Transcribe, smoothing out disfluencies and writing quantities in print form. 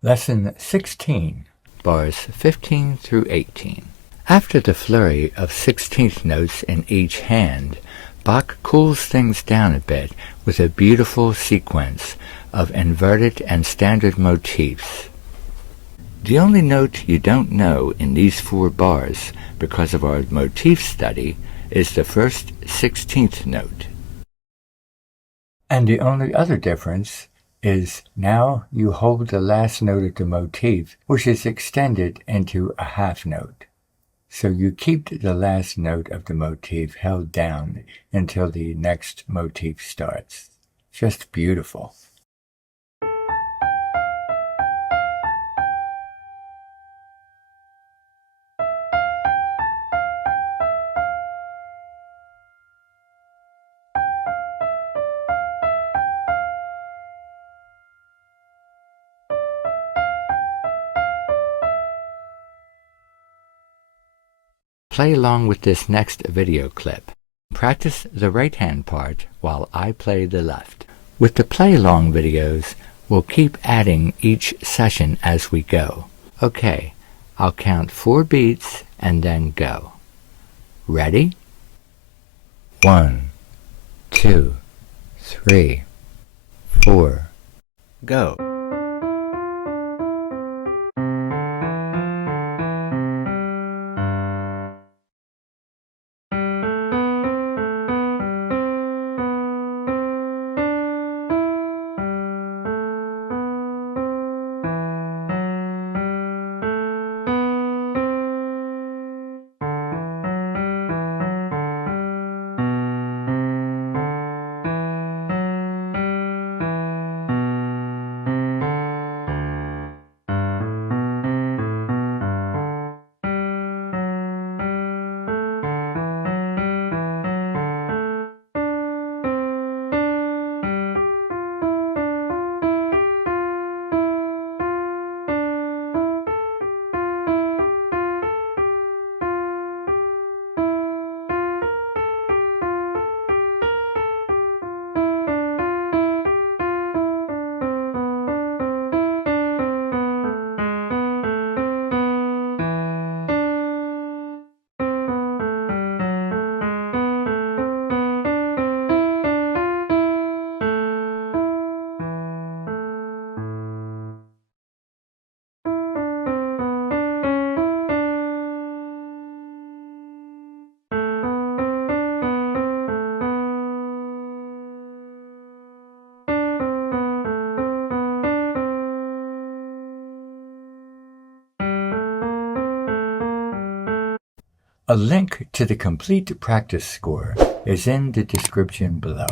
Lesson 16, bars 15 through 18. After the flurry of 16th notes in each hand, Bach cools things down a bit with a beautiful sequence of inverted and standard motifs. The only note you don't know in these 4 bars, because of our motif study, is the first 16th note. And the only other difference is now you hold the last note of the motif, which is extended into a half note. So you keep the last note of the motif held down until the next motif starts. Just beautiful. Play along with this next video clip. Practice the right-hand part while I play the left. With the play-along videos, we'll keep adding each session as we go. Okay, I'll count 4 beats and then go. Ready? 1, 2, 3, 4, go. A link to the complete practice score is in the description below.